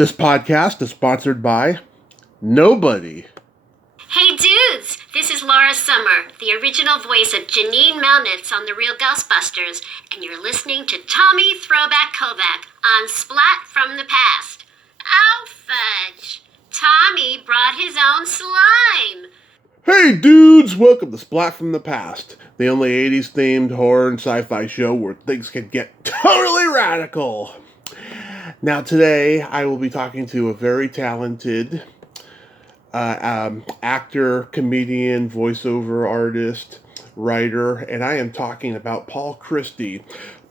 This podcast is sponsored by nobody. Hey dudes, this is Laura Summer, the original voice of Janine Melnitz on The Real Ghostbusters, and you're listening to Tommy Throwback Kovac on Splat from the Past. Oh, fudge. Tommy brought his own slime. Hey dudes, welcome to Splat from the Past, the only 80s themed horror and sci-fi show where things can get totally radical. Now today I will be talking to a very talented actor, comedian, voiceover artist, writer, and I am talking about Paul Christie.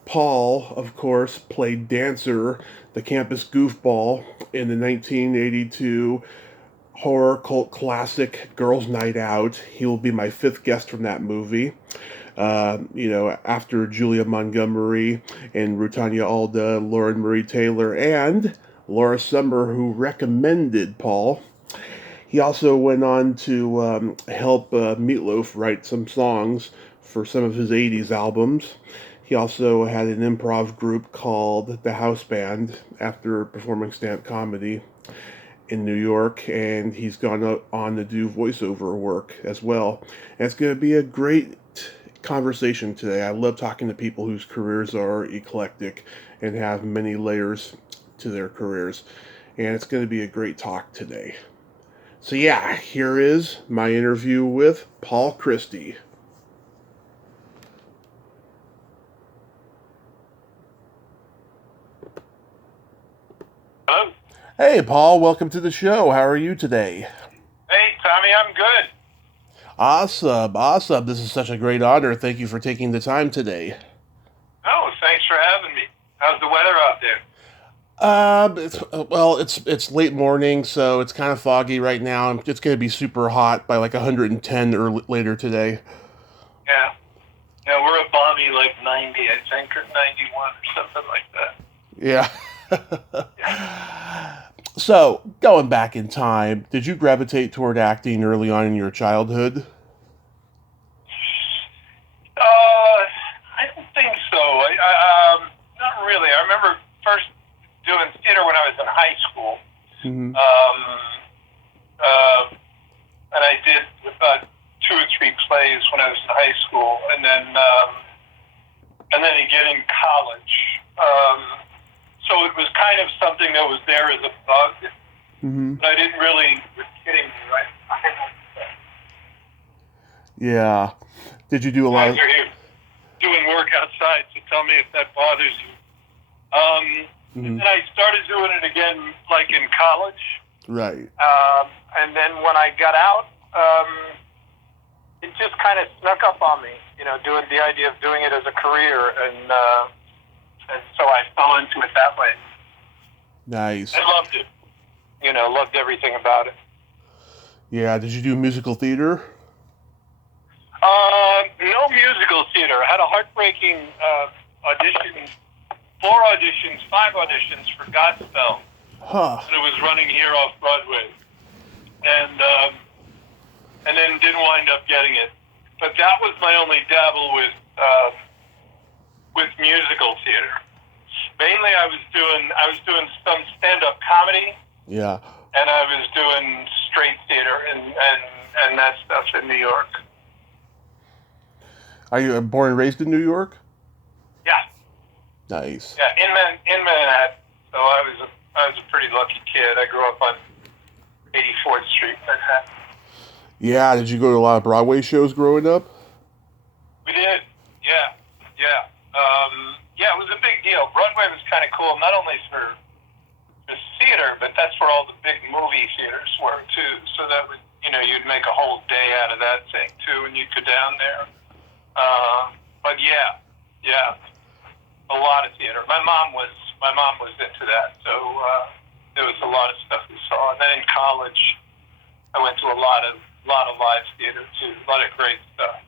Paul, of course, played Dancer, the campus goofball, in the 1982 horror cult classic Girls' Nite Out. He will be my fifth guest from that movie. After Julia Montgomery and Rutanya Alda, Lauren Marie Taylor, and Laura Summer, who recommended Paul. He also went on to help Meatloaf write some songs for some of his 80s albums. He also had an improv group called The House Band after performing stand-up comedy in New York, and he's gone on to do voiceover work as well. And it's going to be a great conversation today. I love talking to people whose careers are eclectic and have many layers to their careers, and it's going to be a great talk today. So yeah, here is my interview with Paul Christie. Hello. Hey, Paul, welcome to the show. How are you today? Hey, Tommy, I'm good. Awesome. This is such a great honor. Thank you for taking the time today. Oh, thanks for having me. How's the weather out there? It's late morning, so it's kind of foggy right now. It's going to be super hot by like 110 or later today. Yeah. Yeah, we're a balmy like 90, I think, or 91 or something like that. Yeah. So, going back in time, did you gravitate toward acting early on in your childhood? I don't think so. Not really. I remember first doing theater when I was in high school. Mm-hmm. And I did about 2 or 3 plays when I was in high school, and then again in college. So it was kind of something that was there as a bug, Mm-hmm. but I didn't really, you're kidding me, right? Yeah. Did you do a lot of... You're here doing work outside, so tell me if that bothers you. Mm-hmm. And I started doing it again, like in college. Right. And then when I got out, it just kind of snuck up on me, doing the idea of doing it as a career, and so I fell into it that way. Nice. I loved it. Loved everything about it. Yeah. Did you do musical theater? No musical theater. I had a heartbreaking audition, 5 auditions for Godspell. Huh. And it was running here off Broadway. And then didn't wind up getting it. But that was my only dabble with musical theater. Mainly I was doing some stand-up comedy. Yeah. And I was doing straight theater and that stuff in New York. Are you born and raised in New York? Yeah. Nice. Yeah, in Manhattan. So I was a pretty lucky kid. I grew up on 84th Street, Manhattan. Yeah. Did you go to a lot of Broadway shows growing up? We did. Yeah. Yeah, it was a big deal. Broadway was kind of cool, not only for the theater, but that's where all the big movie theaters were too. So that would, you'd make a whole day out of that thing too, and you'd go down there. But yeah, a lot of theater. My mom was into that, so there was a lot of stuff we saw. And then in college, I went to a lot of live theater too, a lot of great stuff.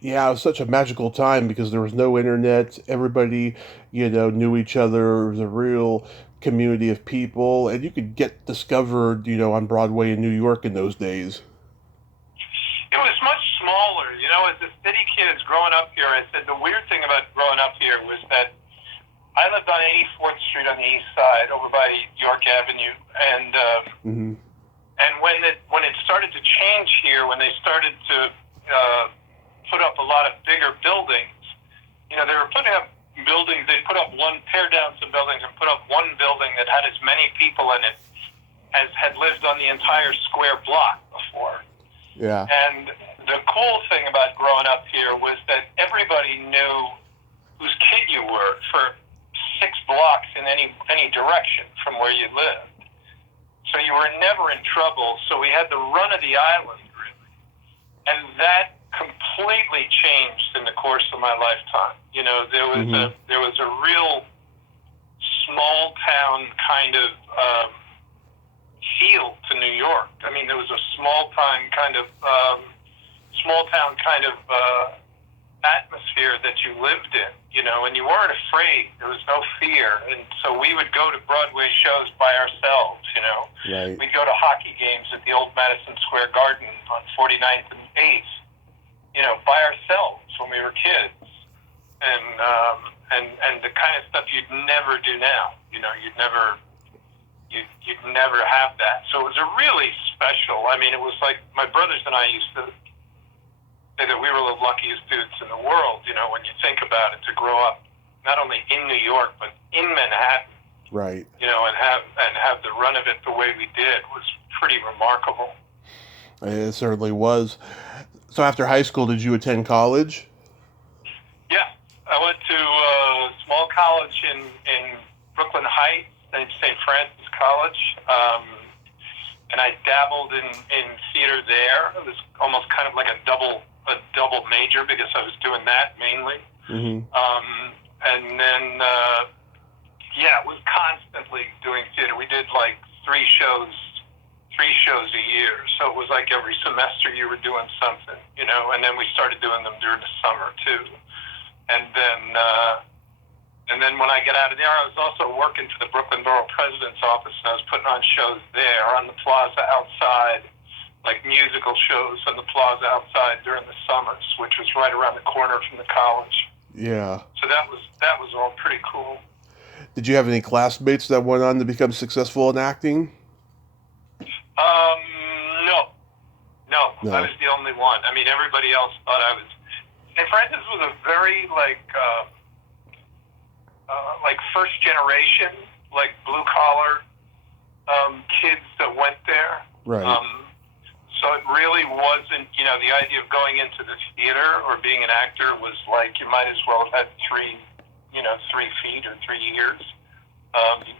Yeah, it was such a magical time because there was no internet. Everybody, knew each other. It was a real community of people, and you could get discovered, on Broadway in New York in those days. It was much smaller. As a city kid growing up here, I said the weird thing about growing up here was that I lived on 84th Street on the east side, over by York Avenue, and when it started to change here, when they started to put up a lot of bigger buildings, they were putting up buildings. They put up tear down some buildings and put up one building that had as many people in it as had lived on the entire square block before. Yeah. And the cool thing about growing up here was that everybody knew whose kid you were for 6 blocks in any direction from where you lived. So you were never in trouble. So we had the run of the island, really. And that completely changed in the course of my lifetime. There was a real small town kind of feel to New York. I mean, there was a small town kind of atmosphere that you lived in, and you weren't afraid. There was no fear. And so we would go to Broadway shows by ourselves, Right. We'd go to hockey games at the old Madison Square Garden on 49th and 8th, by ourselves when we were kids. And the kind of stuff you'd never do now. You'd never have that. So it was a really special. I mean, it was like my brothers and I used to say that we were the luckiest dudes in the world, when you think about it, to grow up not only in New York but in Manhattan. Right. And have the run of it the way we did was pretty remarkable. It certainly was. So after high school, did you attend college? Yeah, I went to a small college in Brooklyn Heights, St. Francis College, and I dabbled in theater there. It was almost kind of like a double major because I was doing that mainly. Mm-hmm. And then, was constantly doing theater. We did like 3 shows a year. So it was like every semester you were doing something, and then we started doing them during the summer too. And then when I get out of there, I was also working for the Brooklyn Borough President's office, and I was putting on shows there on the plaza outside, like musical shows on the plaza outside during the summers, which was right around the corner from the college. Yeah. So that was all pretty cool. Did you have any classmates that went on to become successful in acting? No. I was the only one. I mean, everybody else thought I was. St. Francis was a very like first generation, like blue collar kids that went there. Right. So it really wasn't, the idea of going into the theater or being an actor was like you might as well have had 3 feet or 3 years.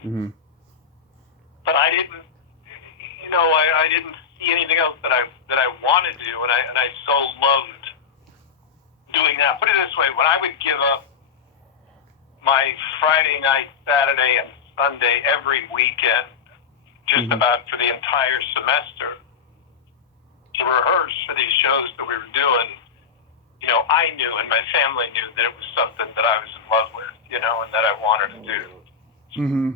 Mm-hmm. But I didn't, I didn't see anything else that I wanted to do, and I so loved doing that. Put it this way: when I would give up my Friday night, Saturday, and Sunday every weekend, just Mm-hmm. about for the entire semester, to rehearse for these shows that we were doing, I knew and my family knew that it was something that I was in love with, and that I wanted to do. Mm-hmm.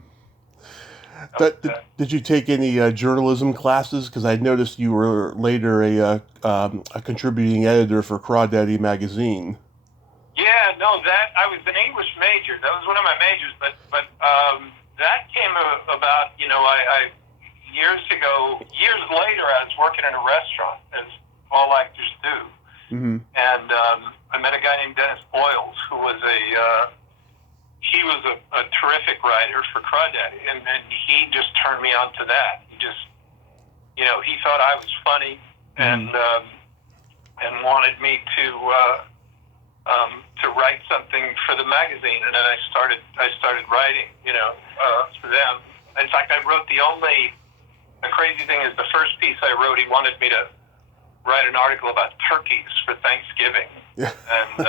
Did you take any journalism classes? Because I noticed you were later a contributing editor for Crawdaddy magazine. Yeah, no, I was an English major. That was one of my majors, but that came about. I years later, I was working in a restaurant, as all actors do, mm-hmm. and I met a guy named Dennis Boyles, who was he was a terrific writer for Crawdaddy, and he just turned me on to that. He just, he thought I was funny, and wanted me to write something for the magazine, and then I started writing, for them. In fact, I wrote the crazy thing is the first piece I wrote, he wanted me to write an article about turkeys for Thanksgiving, and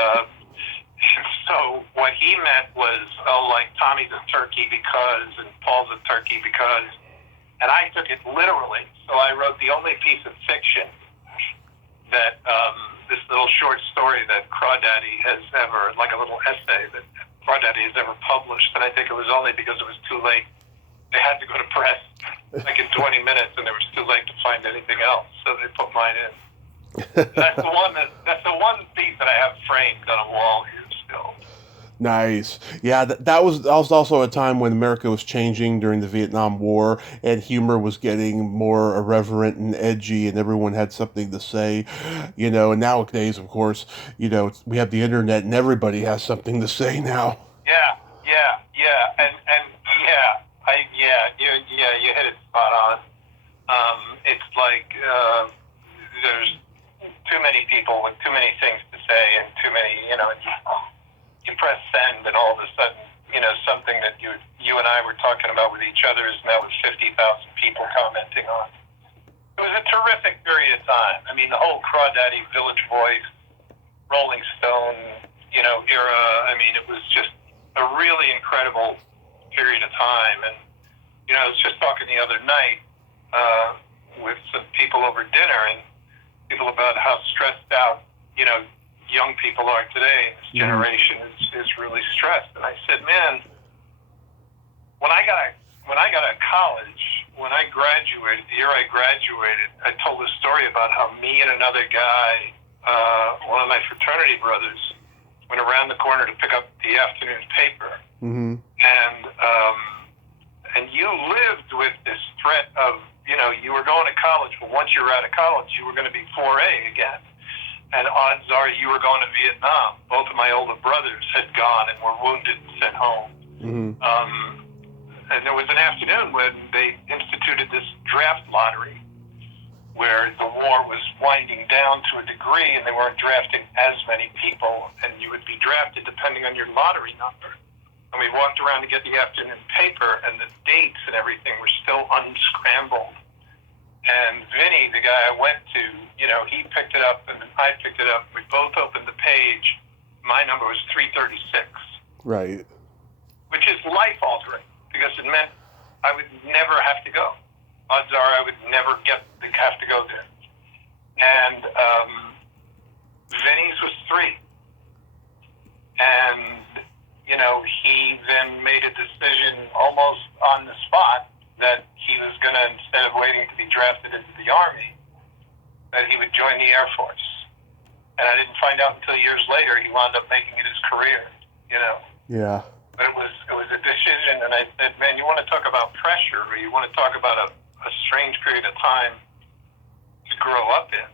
so what he meant was, like Tommy's a turkey because, and Paul's a turkey because, and I took it literally. So I wrote the only piece of fiction that, this little short story that Crawdaddy has ever, like a little essay that Crawdaddy has ever published, and I think it was only because it was too late. They had to go to press, like in 20 minutes, and it was too late to find anything else, so they put mine in. That's the one piece that I have framed on a wall here still. Nice. Yeah, that was also a time when America was changing during the Vietnam War, and humor was getting more irreverent and edgy, and everyone had something to say, And nowadays, of course, we have the internet, and everybody has something to say now. Yeah, yeah, and you hit it spot on. It's like there's too many people with too many things to say and too many, you press send and all of a sudden, something that you and I were talking about with each other is now with 50,000 people commenting on. It was a terrific period of time. I mean, the whole Crawdaddy, Village Voice, Rolling Stone, era. I mean, it was just a really incredible period of time. And, I was just talking the other night with some people over dinner and people about how stressed out, young people are today. This generation is really stressed. And I said, man, when I got out of college, when I graduated, the year I graduated, I told a story about how me and another guy, one of my fraternity brothers, went around the corner to pick up the afternoon paper. Mm-hmm. And you lived with this threat of, you were going to college, but once you were out of college, you were going to be 4A again. And odds are you were going to Vietnam. Both of my older brothers had gone and were wounded and sent home. Mm-hmm. And there was an afternoon when they instituted this draft lottery where the war was winding down to a degree and they weren't drafting as many people, and you would be drafted depending on your lottery number. And we walked around to get the afternoon paper, and the dates and everything were still unscrambled. And Vinny, the guy I went to, he picked it up and I picked it up. We both opened the page. My number was 336. Right. Which is life-altering because it meant I would never have to go. Odds are I would never have to go there. And Vinny's was 3. And, he then made a decision almost on the spot that he was going to, instead of waiting to be drafted into the Army, that he would join the Air Force. And I didn't find out until years later he wound up making it his career, Yeah. But it was a decision, and I said, man, you want to talk about pressure, or you want to talk about a strange period of time to grow up in.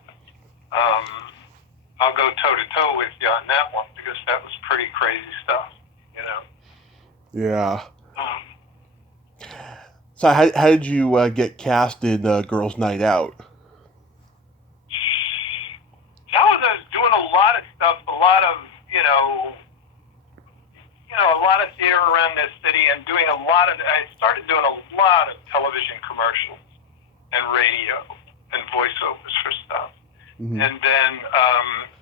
I'll go toe-to-toe with you on that one, because that was pretty crazy stuff, Yeah. So how did you get cast in Girls' Night Out? I was doing a lot of stuff, a lot of, a lot of theater around this city, and I started doing a lot of television commercials and radio and voiceovers for stuff. Mm-hmm. And then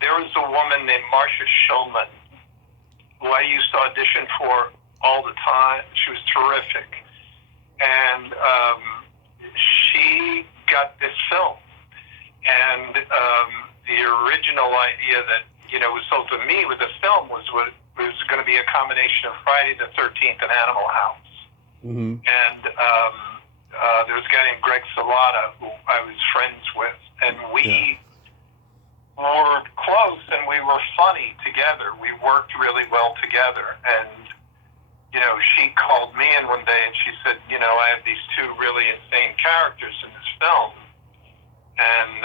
there was a woman named Marcia Schulman who I used to audition for all the time. She was terrific. And she got this film. And the original idea that, was sold to me with the film was going to be a combination of Friday the 13th and Animal House. Mm-hmm. And there was a guy named Greg Salata who I was friends with. And we were close and we were funny together. We worked really well together. And she called me in one day and she said, I have these 2 really insane characters in this film. And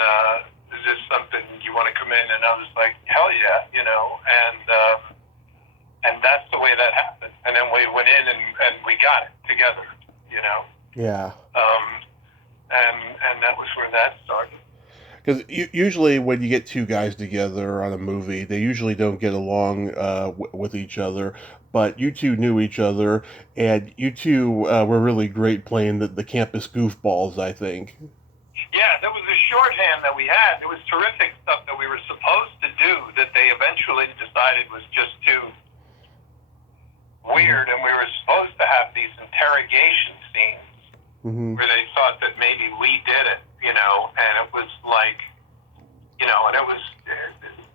is this something you want to come in? And I was like, hell yeah, and that's the way that happened. And then we went in and we got it together, Yeah. And that was where that started. Because usually when you get 2 guys together on a movie, they usually don't get along with each other. But you 2 knew each other, and you 2 were really great playing the campus goofballs, I think. Yeah, that was a shorthand that we had. There was terrific stuff that we were supposed to do that they eventually decided was just too weird, and we were supposed to have these interrogation scenes where they thought that maybe we did it, and it was like, and it was,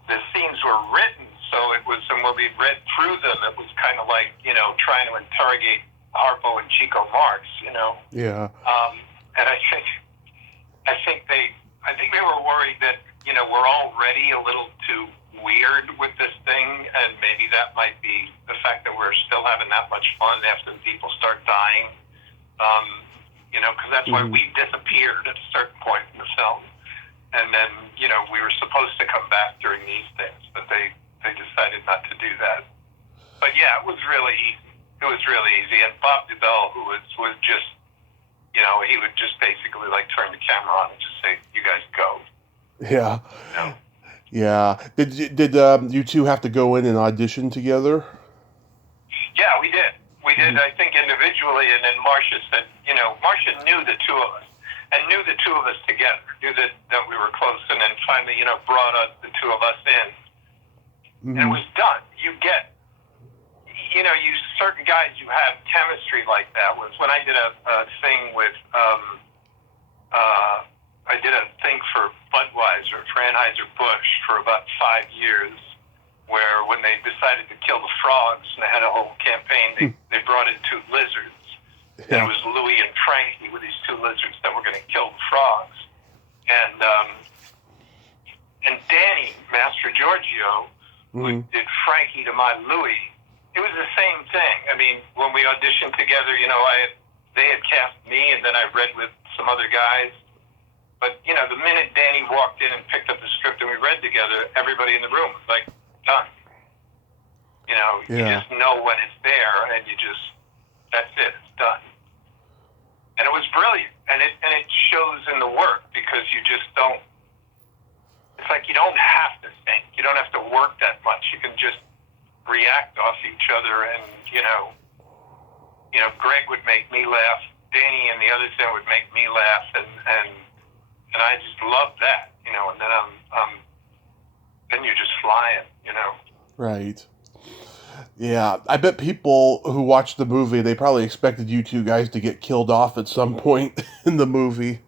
the scenes were written, so it was, and when we read through them, it was kind of like, trying to interrogate Harpo and Chico Marx, Yeah. And I think they were worried that, we're already a little too weird with this thing, and maybe that might be the fact that we're still having that much fun after people start dying. Because that's why we disappeared at a certain point in the film, and then we were supposed to come back during these things, but they decided not to do that. But yeah, it was really easy. And Bob DeBell, who was just, he would just basically like turn the camera on and just say, "You guys go." Yeah. Yeah. Did you two have to go in and audition together? Yeah, we did. We did, I think, individually, and then Marcia said, Marcia knew the two of us, and knew the two of us together, knew that we were close, and then finally, brought the two of us in. And it was done. You get, you certain guys, you have chemistry like that. Was when I did a thing with, I did a thing for Budweiser, for Anheuser-Busch, for about 5 years, where when they decided to kill the frogs, and they had a whole campaign, they brought in two lizards. Yeah. And it was Louis and Frankie with these two lizards that were going to kill the frogs. And Danny Master Giorgio, who did Frankie to my Louis, it was the same thing. I mean, when we auditioned together, they had cast me, and then I read with some other guys. But, the minute Danny walked in and picked up the script and we read together, everybody in the room was like, done. You just know when it's there, and that's it, it's done. And it was brilliant, and it shows in the work, because you just don't, it's like you don't have to think, you don't have to work that much, you can just react off each other, and, Greg would make me laugh, Danny and the others there would make me laugh, and I just love that, and then then you're just flying, Right. Yeah, I bet people who watched the movie, they probably expected you two guys to get killed off at some point in the movie.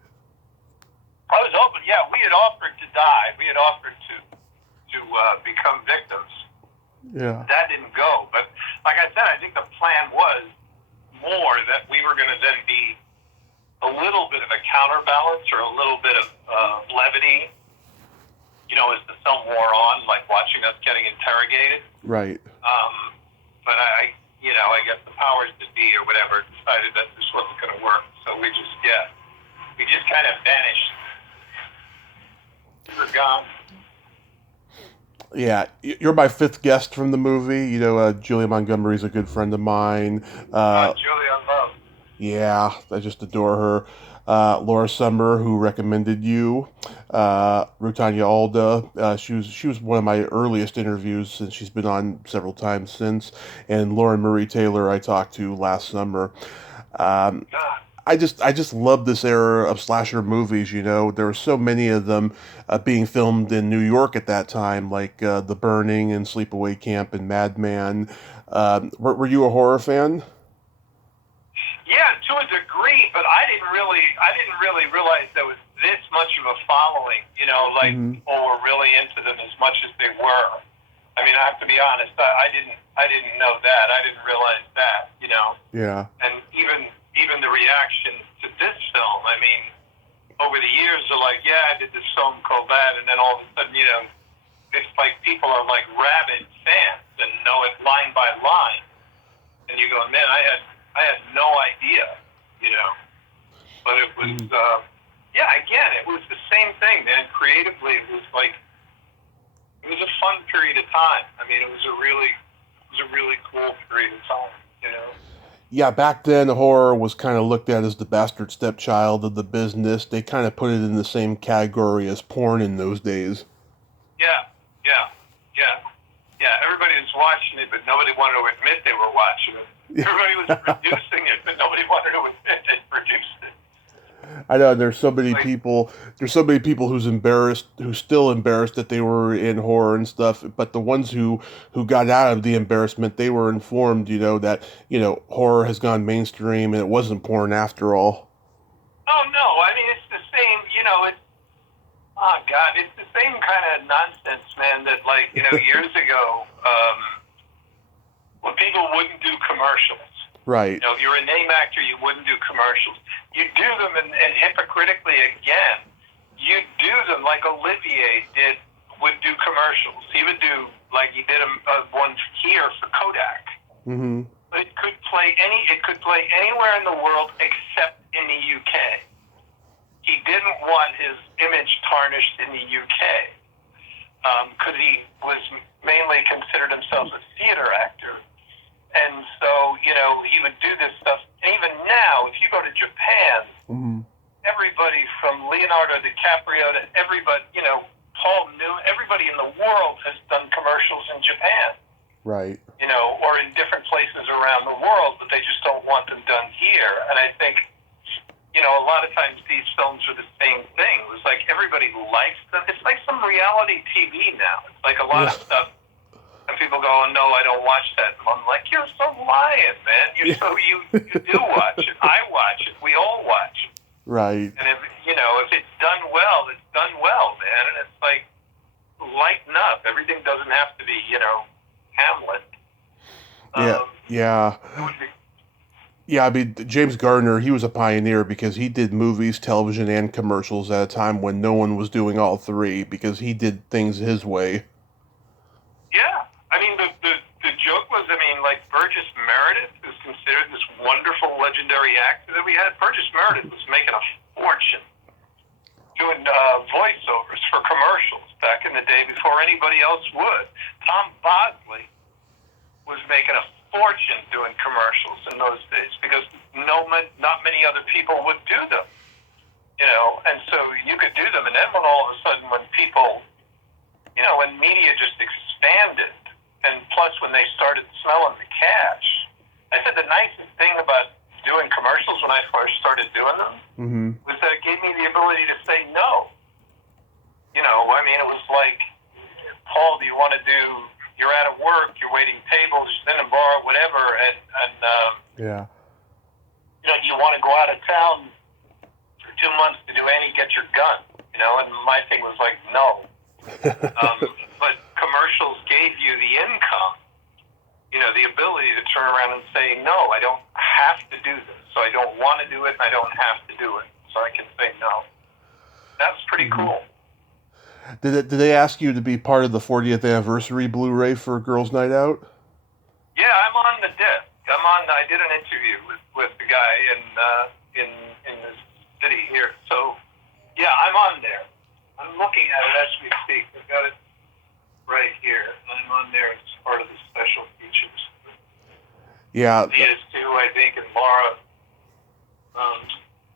I was hoping, we had offered to die. We had offered to become victims. Yeah. That didn't go, but like I said, I think the plan was more that we were going to then be a little bit of a counterbalance, or a little bit of levity, as the film wore on, like watching us getting interrogated. Right. But I guess the powers that be, or whatever, decided that this wasn't going to work. So we just kind of vanished. We were gone. Yeah, you're my fifth guest from the movie. Julia Montgomery's a good friend of mine. Julia, I love. Yeah, I just adore her. Laura Summer, who recommended you. Rutanya Alda, she was one of my earliest interviews, and she's been on several times since. And Lauren Marie Taylor, I talked to last summer. I just love this era of slasher movies. There were so many of them being filmed in New York at that time, like The Burning and Sleepaway Camp and Madman. Were you a horror fan? Yeah, to a degree, but I didn't really realize there was this much of a following. People were really into them as much as they were. I mean, I have to be honest. I didn't know that. I didn't realize that. Yeah. And even the reaction to this film. I mean, over the years, they're like, "Yeah, I did this film called that," and then all of a sudden, it's like people are like rabid fans and know it line by line, and you go, "Man, I had no idea," But it was, again, it was the same thing, man. Creatively, it was a fun period of time. I mean, it was a really cool period of time, Yeah, back then, horror was kind of looked at as the bastard stepchild of the business. They kind of put it in the same category as porn in those days. Yeah. Everybody was watching it, but nobody wanted to admit they were watching it. Everybody was producing it, but nobody wanted to admit they produced it. I know there's so many people. There's so many people who's still embarrassed that they were in horror and stuff. But the ones who got out of the embarrassment, they were informed, that horror has gone mainstream and it wasn't porn after all. Oh no! I mean, it's the same. It's the same kind of nonsense, man. That years ago, when people wouldn't do commercials. Right. If you're a name actor, you wouldn't do commercials. You do them, and hypocritically again, you do them like Olivier did would do commercials. He would do, like he did one here for Kodak. Mm-hmm. It could play anywhere in the world except in the UK. He didn't want his image tarnished in the UK because he was mainly considered himself a theater actor. And so, he would do this stuff. And even now, if you go to Japan, everybody from Leonardo DiCaprio to everybody, Paul Newman, everybody in the world has done commercials in Japan. Right. Or in different places around the world, but they just don't want them done here. And I think, a lot of times these films are the same thing. It was like everybody likes them. It's like some reality TV now. It's like a lot of stuff. And people go, oh, no, I don't watch that. And I'm like, you're so lying, man. You do watch it. I watch it. We all watch it. Right. And if it's done well, it's done well, man. And it's like, lighten up. Everything doesn't have to be, Hamlet. Yeah. I mean, James Garner, he was a pioneer because he did movies, television, and commercials at a time when no one was doing all three because he did things his way. Yeah. I mean, the joke was, like Burgess Meredith is considered this wonderful, legendary actor that we had. Burgess Meredith was making a fortune doing voiceovers for commercials back in the day before anybody else would. Tom Bosley was making a fortune doing commercials in those days because not many other people would do them, and so you could do them. And then all of a sudden when people, when media just expanded, and plus when they started smelling the cash, I said the nicest thing about doing commercials when I first started doing them was that it gave me the ability to say no. It was like, Paul, do you want to do, you're out of work, you're waiting tables, you're in a bar, whatever, and you want to go out of town for 2 months to do Annie Get Your Gun, and my thing was like, no. But commercials gave you the income, the ability to turn around and say, no, I don't have to do this, so I don't want to do it, and I don't have to do it, so I can say no. That's pretty cool. Did they ask you to be part of the 40th anniversary Blu-ray for Girls' Night Out? Yeah, I'm on the disc. I did an interview with the guy in the city here. So, yeah, I'm on there. I'm looking at it as we speak. I've got it right here. I'm on there as part of the special features. Yeah. He is too, I think, and Laura.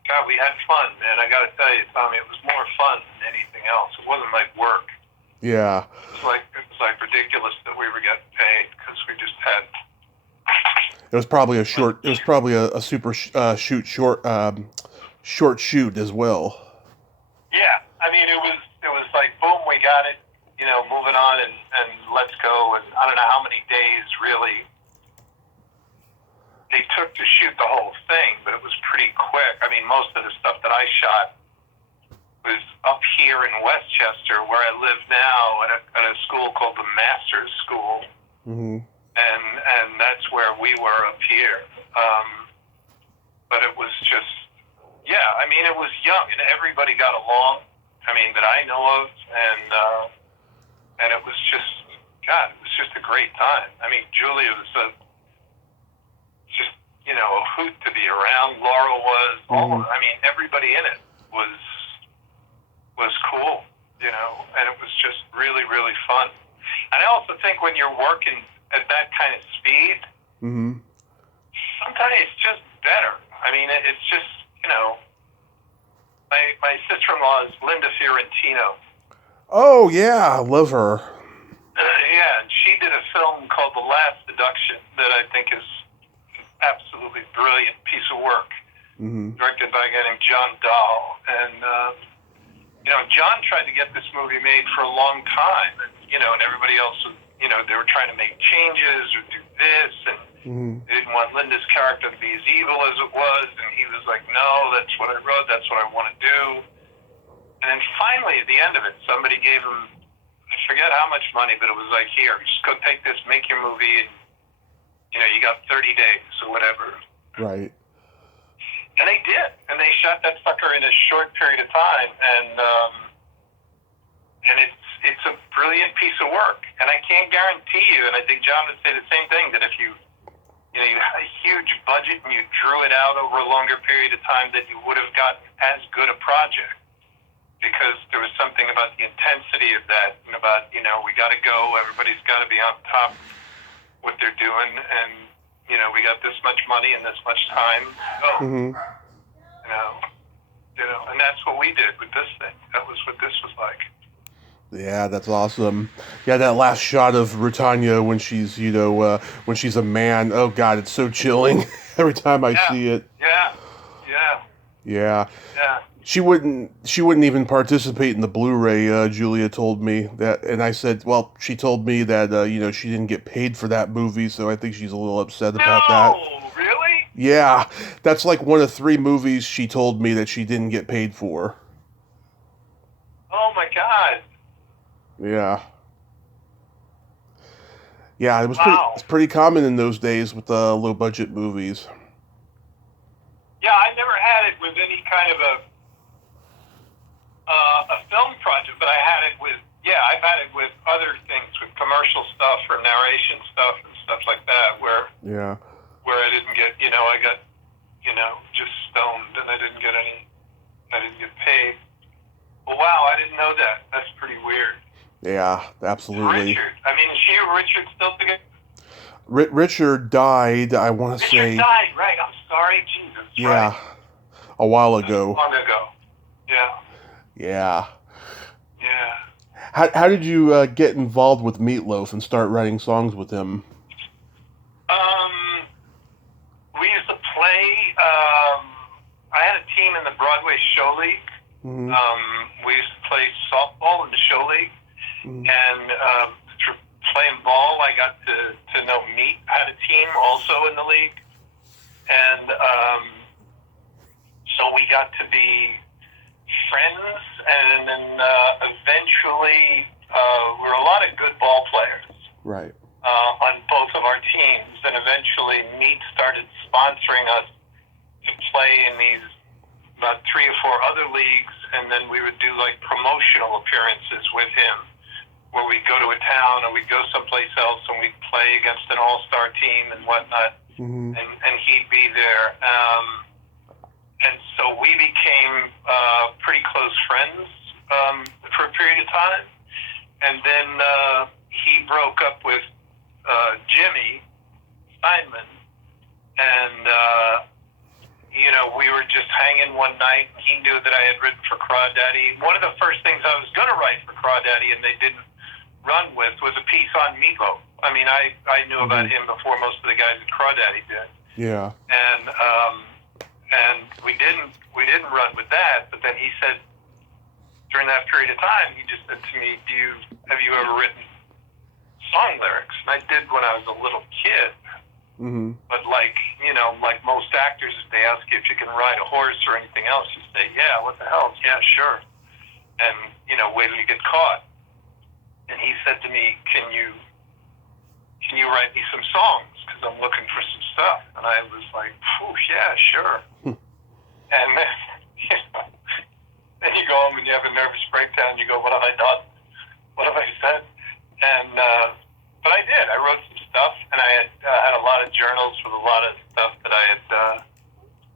God, we had fun, man. I got to tell you, Tommy, it was more fun than anything else. It wasn't like work. Yeah. It was like ridiculous that we were getting paid because we just had. It was probably a short. It was probably a super short shoot as well. Yeah, it was like boom, we got it. Moving on and let's go. And I don't know how many days really they took to shoot the whole thing, but it was pretty quick. Most of the stuff that I shot was up here in Westchester, where I live now, at a school called the Masters School, and that's where we were up here. But it was just, it was young, and everybody got along. That I know of, and it was just, God, it was just a great time. Julia was a hoot to be around. Laura was. Everybody in it was cool, and it was just really, really fun. And I also think when you're working at that kind of speed, sometimes it's just better. It's just, my sister-in-law is Linda Fiorentino. Oh, yeah, I love her. Yeah, and she did a film called The Last Seduction that I think is absolutely brilliant piece of work, directed by a guy named John Dahl. And, John tried to get this movie made for a long time, and everybody else was, they were trying to make changes or do this, and they didn't want Linda's character to be as evil as it was, and he was like, no, that's what I wrote, that's what I want to do. And then finally, at the end of it, somebody gave him, I forget how much money, but it was like, here, just go take this, make your movie, and you got 30 days or whatever. Right. And they did. And they shot that sucker in a short period of time. And it's a brilliant piece of work. And I can't guarantee you, and I think John would say the same thing, that if you had a huge budget and you drew it out over a longer period of time, that you would have gotten as good a project. Because there was something about the intensity of that, and about, we got to go, everybody's got to be on top of what they're doing, and, we got this much money and this much time. Mm-hmm. And that's what we did with this thing. That was what this was like. Yeah, that's awesome. Yeah, that last shot of Rutanya when she's, when she's a man. Oh God, it's so chilling every time I see it. Yeah. She wouldn't even participate in the Blu-ray. Julia told me that, and I said, well, she told me that she didn't get paid for that movie, so I think she's a little upset about that. No, really? Yeah, that's like one of 3 movies she told me that she didn't get paid for. Oh my God. Yeah. Yeah, it was Wow. pretty common in those days with low-budget movies. Yeah, I never had it with any kind of a film project, but I've had it with other things, with commercial stuff or narration stuff and stuff like that, where I didn't get, I got, just stoned and I didn't get paid. Well, wow, I didn't know that. That's pretty weird. Yeah, absolutely. Richard, is she or Richard still together? Richard died, I want to say... Richard died, right. I'm sorry, Jesus. Yeah, right. A while ago. Long ago. Yeah. Yeah. Yeah. How did you get involved with Meatloaf and start writing songs with him? We used to play. I had a team in the Broadway Show League. Mm-hmm. We used to play softball in the Show League, Mm-hmm. and playing ball, I got to know Meat. Had a team also in the league, and so we got to be friends, and then eventually we were a lot of good ball players. Right. On both of our teams, and eventually Meat started sponsoring us to play in these about 3 or 4 other leagues, and then we would do like promotional appearances with him, where we'd go to a town or we'd go someplace else and we'd play against an all-star team and whatnot, Mm-hmm. and he'd be there. And so we became pretty close friends for a period of time, and then he broke up with Jimmy Steinman, and we were just hanging one night, and he knew that I had written for Crawdaddy. One of the first things I was going to write for Crawdaddy, and they didn't run with, was a piece on Meatloaf. I knew about him before most of the guys at Crawdaddy did. Yeah. And we didn't run with that. But then he said, during that period of time, he just said to me, have you ever written song lyrics? And I did when I was a little kid. Mm-hmm. But like most actors, if they ask you if you can ride a horse or anything else, you say, yeah, what the hell? Yeah, sure. And, wait till you get caught. And he said to me, can you write me some songs? Because I'm looking for some stuff. And I was like, yeah, sure. And then, then you go home and you have a nervous breakdown. You go, what have I done? What have I said? And, but I did. I wrote some stuff, and I had a lot of journals with a lot of stuff that I had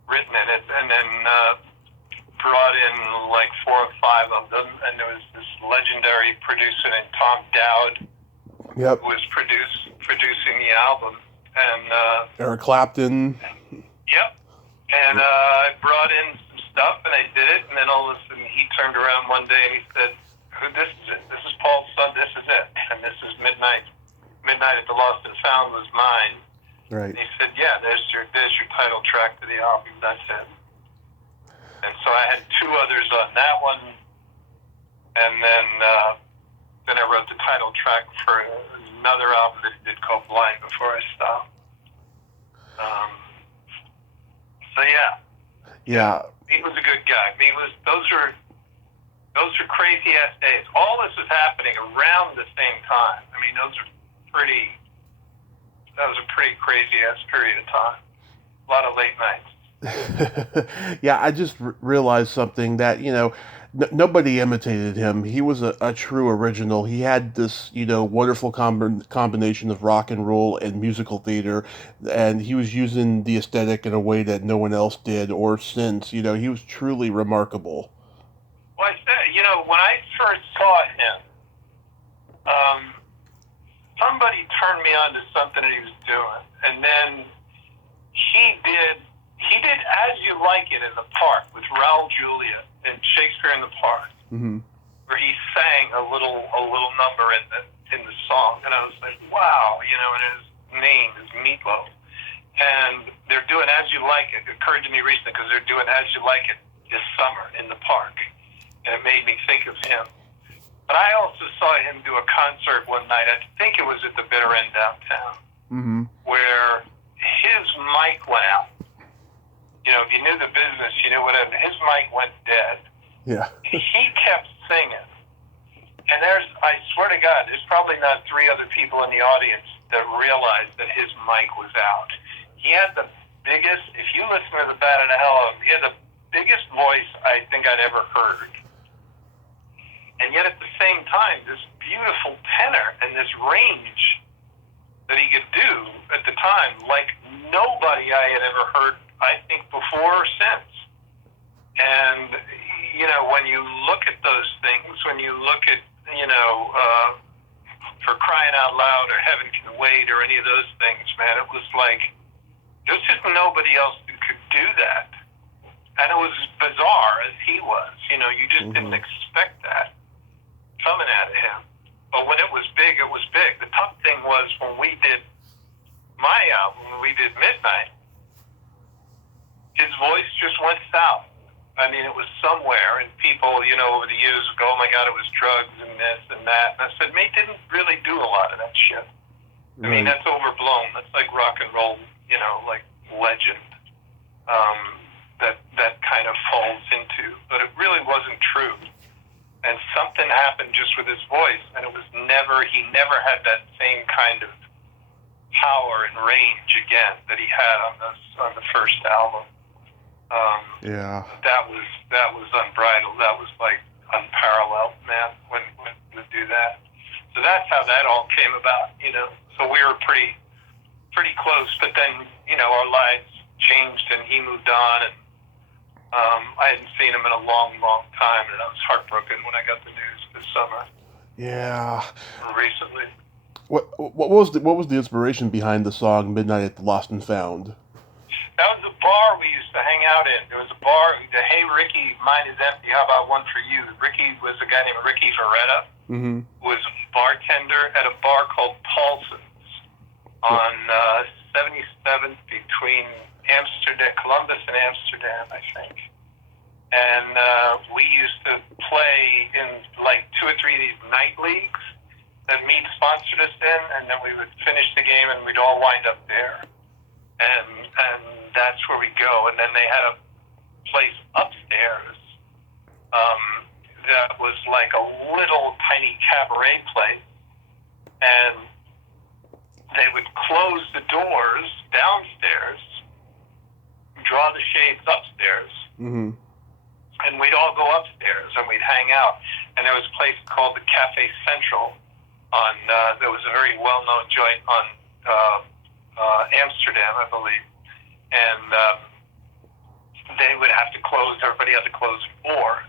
written in it, and then brought in like 4 or 5 of them. And there was this legendary producer named Tom Dowd, Yep. who was producing the album, and Eric Clapton. Yep. And I brought in some stuff, and I did it, and then all of a sudden he turned around one day and he said, this is it. This is Paul's son. This is it. And this is Midnight. Midnight at the Lost and Found was mine. Right. And he said, yeah, there's your title track to the album. That's it. And so I had 2 others on that one, and then I wrote the title track for another album that he did called Blind before I stopped. So yeah. Yeah. He was a good guy. Those are crazy ass days. All this was happening around the same time. That was a pretty crazy ass period of time. A lot of late nights. Yeah, I just realized something that, Nobody imitated him. He was a true original. He had this, wonderful combination of rock and roll and musical theater, and he was using the aesthetic in a way that no one else did or since. He was truly remarkable. Well, I said, when I first saw him, somebody turned me on to something that he was doing, and then he did As You Like It in the Park with Raul Julia and Shakespeare in the Park, where he sang a little number in the song, and I was like, wow, and his name is Meatloaf, and they're doing As You Like It. It occurred to me recently because they're doing As You Like It this summer in the park, and it made me think of him. But I also saw him do a concert one night. I think it was at the Bitter End downtown, where his mic went out. If you knew the business, you knew what happened. His mic went dead. Yeah. He kept singing. And I swear to God, there's probably not three other people in the audience that realized that his mic was out. He had the biggest, if you listen to the Bat out of Hell, he had the biggest voice I think I'd ever heard. And yet at the same time, this beautiful tenor and this range that he could do at the time, like nobody I had ever heard, I think, before or since. And, when you look at those things, when you look at, For Crying Out Loud or Heaven Can Wait or any of those things, man, it was like, there's just nobody else who could do that. And it was as bizarre as he was. You just didn't expect that coming out of him. But when it was big, it was big. The tough thing was when we did my album, when we did Midnight, his voice just went south. I mean, it was somewhere, and people, over the years would go, oh my God, it was drugs and this and that. And I said, mate, didn't really do a lot of that shit. I mean, that's overblown. That's like rock and roll, like legend. That kind of falls into. But it really wasn't true. And something happened just with his voice, and he never had that same kind of power and range again that he had on the first album. That was unbridled. That was like unparalleled, man, when to do that. So that's how that all came about, So we were pretty close, but then, our lives changed and he moved on, and I hadn't seen him in a long, long time, and I was heartbroken when I got the news this summer. Yeah. Recently. What was the inspiration behind the song Midnight at the Lost and Found? That was a bar we used to hang out in. There was a bar, the Hey Ricky, Mine is Empty, How About One for You? Ricky was a guy named Ricky Ferretta, who was a bartender at a bar called Paulson's on 77th between Columbus and Amsterdam, I think. And we used to play in like 2 or 3 of these night leagues that Mead sponsored us in, and then we would finish the game and we'd all wind up there. And that's where we go. And then they had a place upstairs that was like a little tiny cabaret place. And they would close the doors downstairs, draw the shades upstairs, and we'd all go upstairs and we'd hang out. And there was a place called the Cafe Central on, there was a very well-known joint on Amsterdam, I believe. And they would have to close, everybody had to close at 4.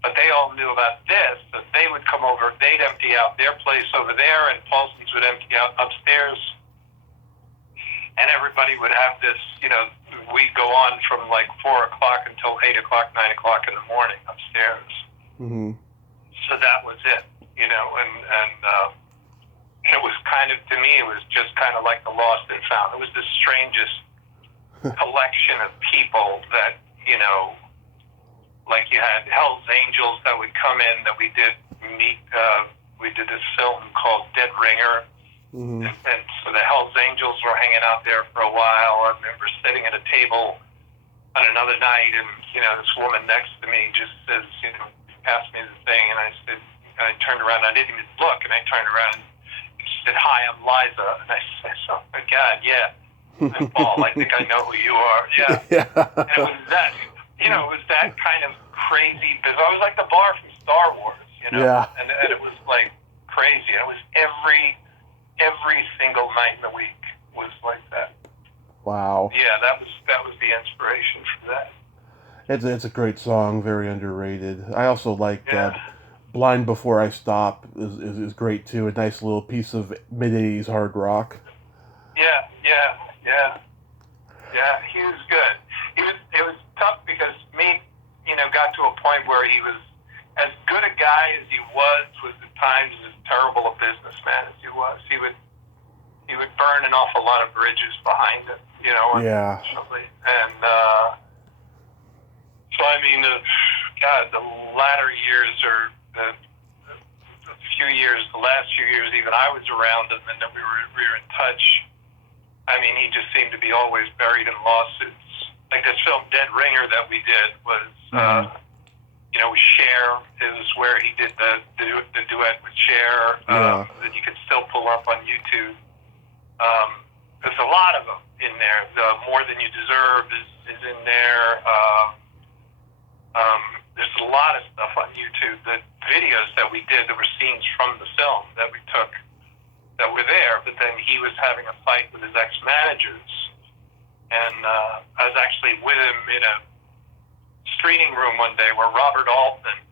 But they all knew about this, that they would come over, they'd empty out their place over there, and Paulson's would empty out upstairs. And everybody would have this, we'd go on from like 4 o'clock until 8 o'clock, 9 o'clock in the morning upstairs. So that was it, and it was kind of, to me, it was just kind of like the lost and found. It was the strangest collection of people that, like you had Hell's Angels that would come in that we did meet, we did this film called Dead Ringer. And so the Hell's Angels were hanging out there for a while. I remember sitting at a table on another night, and, this woman next to me just says, asked me the thing, and I said, I turned around, I didn't even look, and I turned around, and she said, hi, I'm Liza. And I said, oh my God, yeah. I'm Paul, I think I know who you are. Yeah. And it was that. you know, it was that kind of crazy. Because I was like the bar from Star Wars, you know, Yeah. and it was like crazy. It was every single night in the week was like that. Wow. Yeah, that was the inspiration for that. It's a great song, very underrated. I also like Yeah. Blind Before I Stop is great too. A nice little piece of mid-80s hard rock. Yeah. He was good. It was tough because me, you know, got to a point where he was as good a guy as he was at times as terrible a businessman as he was. He would burn an awful lot of bridges behind him, you know. Yeah. Unfortunately. And so I mean, the latter years or the last few years, even I was around him, and then we were in touch. I mean, he just seemed to be always buried in lawsuits. Like this film Dead Ringer that we did was, you know, Cher. It was where he did the duet with Cher that you can still pull up on YouTube. There's a lot of them in there. The More Than You Deserve is in there. There's a lot of stuff on YouTube, the videos that we did that were scenes from the film that we took that were there, but then he was having a fight with his ex-managers, and I was actually with him in a screening room one day where Robert Altman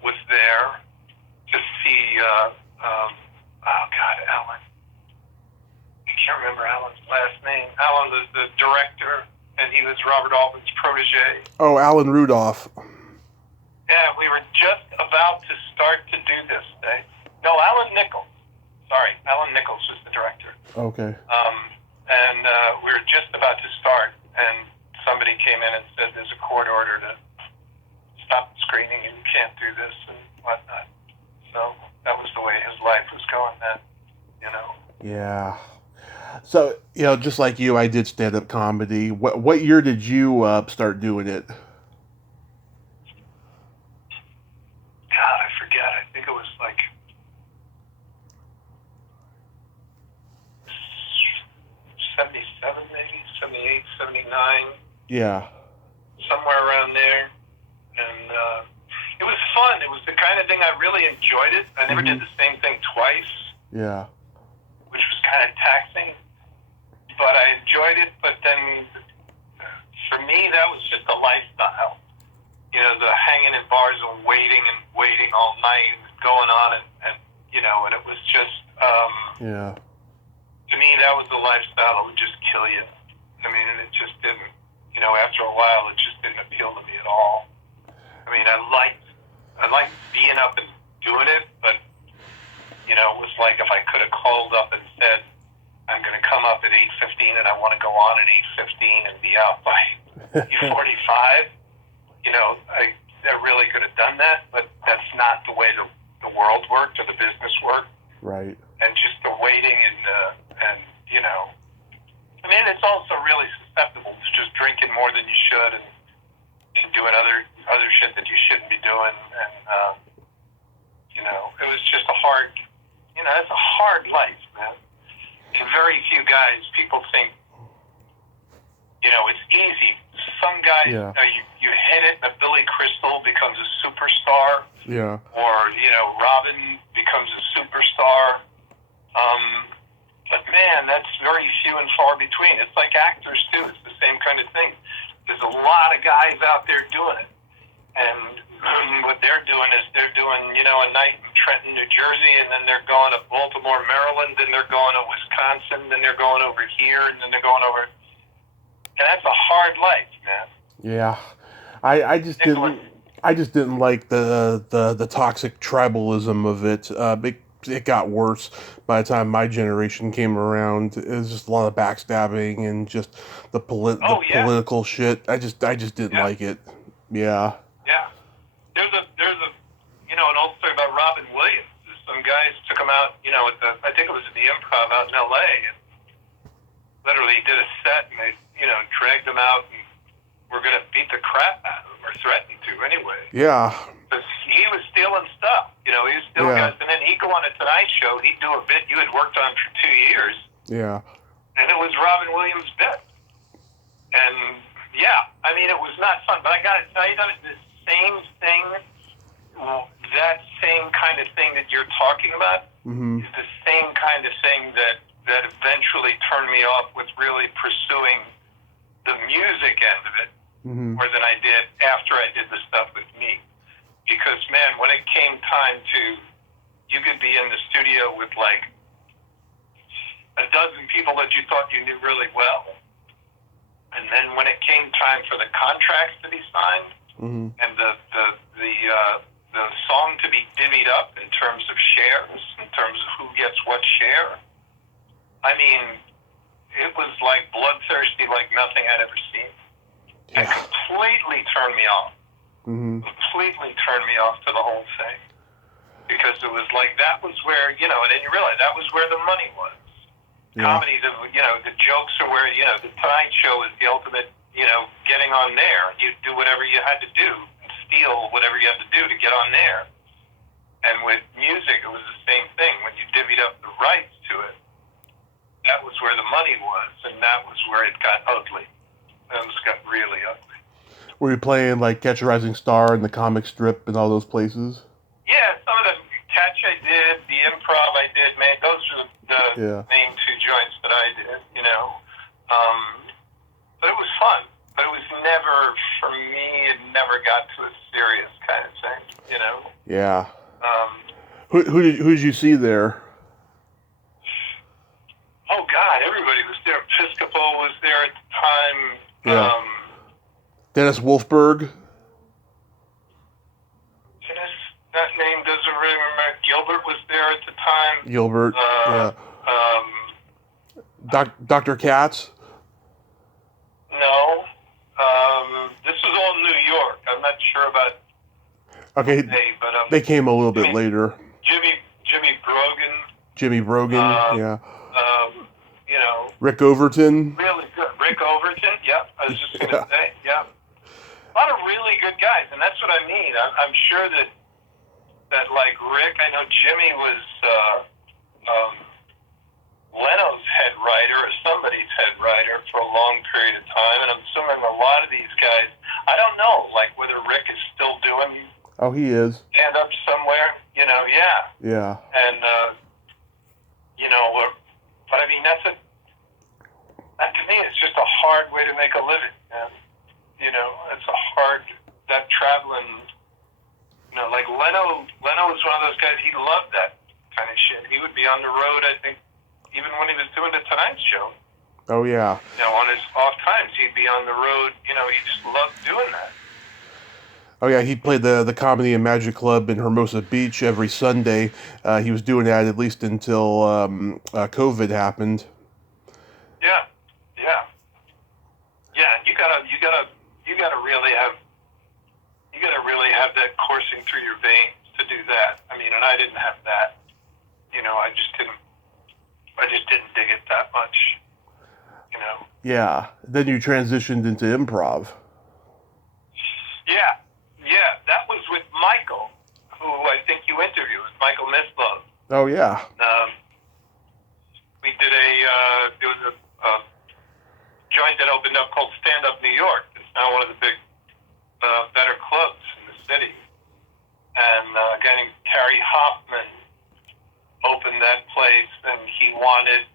was there to see, Alan. I can't remember Alan's last name. Alan was the director, and he was Robert Altman's protege. Oh, Alan Rudolph. Yeah, we were just about to start to do this thing. No, Alan Nichols. Sorry, Alan Nichols was the director. Okay. And we were just about to start, and somebody came in and said there's a court order to stop the screening and you can't do this and whatnot. So that was the way his life was going then, you know. Yeah. So, you know, just like you, I did stand-up comedy. What year did you start doing it? God, I forget. I think it was like 77, maybe 78, 79. Yeah. Somewhere around there. And it was fun. It was the kind of thing I really enjoyed it. I never did the same thing twice. Yeah. Which was kind of taxing. But I enjoyed it. But then for me, that was just a lifestyle. You know, the hanging in bars and waiting all night, going on, and you know, and it was just, Yeah. to me, that was the lifestyle that would just kill you. I mean, and it just didn't, you know, after a while, it just didn't appeal to me at all. I mean, I liked being up and doing it, but, you know, it was like if I could have called up and said, I'm going to come up at 8:15 and I want to go on at 8:15 and be out by 8:45. You know, I really could have done that, but that's not the way the world worked or the business worked. Right. And just the waiting and you know, I mean, it's also really susceptible to just drinking more than you should and doing other shit that you shouldn't be doing. And you know, it was just it's a hard life, man. And very few guys, people think, you know, it's easy. Some guys, you hit it, and Billy Crystal becomes a superstar. Yeah. Or, you know, Robin becomes a superstar. But man, that's very few and far between. It's like actors too. It's the same kind of thing. There's a lot of guys out there doing it. And what they're doing is you know, a night in Trenton, New Jersey, and then they're going to Baltimore, Maryland, then they're going to Wisconsin, then they're going over here, and then they're going over. And that's a hard life, man. Yeah. I just didn't like the toxic tribalism of it. It got worse by the time my generation came around. It was just a lot of backstabbing and just the political shit. I just didn't like it. Yeah. Yeah. There's a you know, an old story about Robin Williams. Some guys took him out, you know, I think it was at the Improv out in L.A. and literally did a set and they, you know, dragged him out and were going to beat the crap out of him, or threatened to anyway. Yeah. Because he was stealing stuff. You know, he was stealing guys. And then he'd go on a Tonight Show. He'd do a bit you had worked on for 2 years. Yeah. And it was Robin Williams' bit. And, you yeah, I mean, it was not fun, but I got to tell you, that the same thing, that same kind of thing that you're talking about, is the same kind of thing that eventually turned me off with really pursuing the music end of it more than I did after I did the stuff with me. Because, man, when it came time to, you could be in the studio with like a dozen people that you thought you knew really well. And then when it came time for the contracts to be signed and the song to be divvied up in terms of shares, in terms of who gets what share, I mean, it was like bloodthirsty like nothing I'd ever seen. It completely turned me off. Completely turned me off to the whole thing. Because it was like, that was where, and then you realize that was where the money was. Comedy, the jokes are where, the Tonight Show is the ultimate, getting on there. You do whatever you had to do and steal whatever you had to do to get on there. And with music, it was the same thing. When you divvied up the rights to it, that was where the money was, and that was where it got ugly. It got really ugly. Were you playing like Catch a Rising Star and the comic strip and all those places? Yeah, some of the Catch I did, the Improv I did, man, those were the main two joints that I did, But it was fun. But it was never, for me, it never got to a serious kind of thing, Yeah. Who did you see there? Oh, God, everybody was there. Episcopal was there at the time. Yeah. Dennis Wolfberg? That name doesn't really remember. Gilbert was there at the time. Gilbert, Dr. Katz? No. This was all New York. I'm not sure about but they came a little bit later. Jimmy Brogan. Jimmy Brogan, Rick Overton. Really good. Rick Overton, yeah. I was just going to say, yeah. A lot of really good guys, and that's what I mean. I'm sure that like Rick, I know Jimmy was Leno's head writer or somebody's head writer for a long period of time, and I'm assuming a lot of these guys, I don't know, like whether Rick is still doing Oh, he is. stand up somewhere, yeah. Yeah. And, but I mean, that to me, it's just a hard way to make a living, man. It's a hard, that traveling, like Leno was one of those guys, he loved that kind of shit. He would be on the road, I think, even when he was doing the Tonight Show. Oh, yeah. On his off times, he'd be on the road, he just loved doing that. Oh, yeah, he played the Comedy and Magic Club in Hermosa Beach every Sunday. He was doing that at least until COVID happened. Yeah. You gotta really have that coursing through your veins to do that. I mean, and I didn't have that. I just didn't dig it that much. Yeah. Then you transitioned into improv. Yeah. That was with Michael, who I think you interviewed, Michael Mislove. Oh, yeah. We did there was a joint that opened up called Stand Up New York. It's now one of the big, better clubs in the city. And a guy named Terry Hoffman opened that place, and he wanted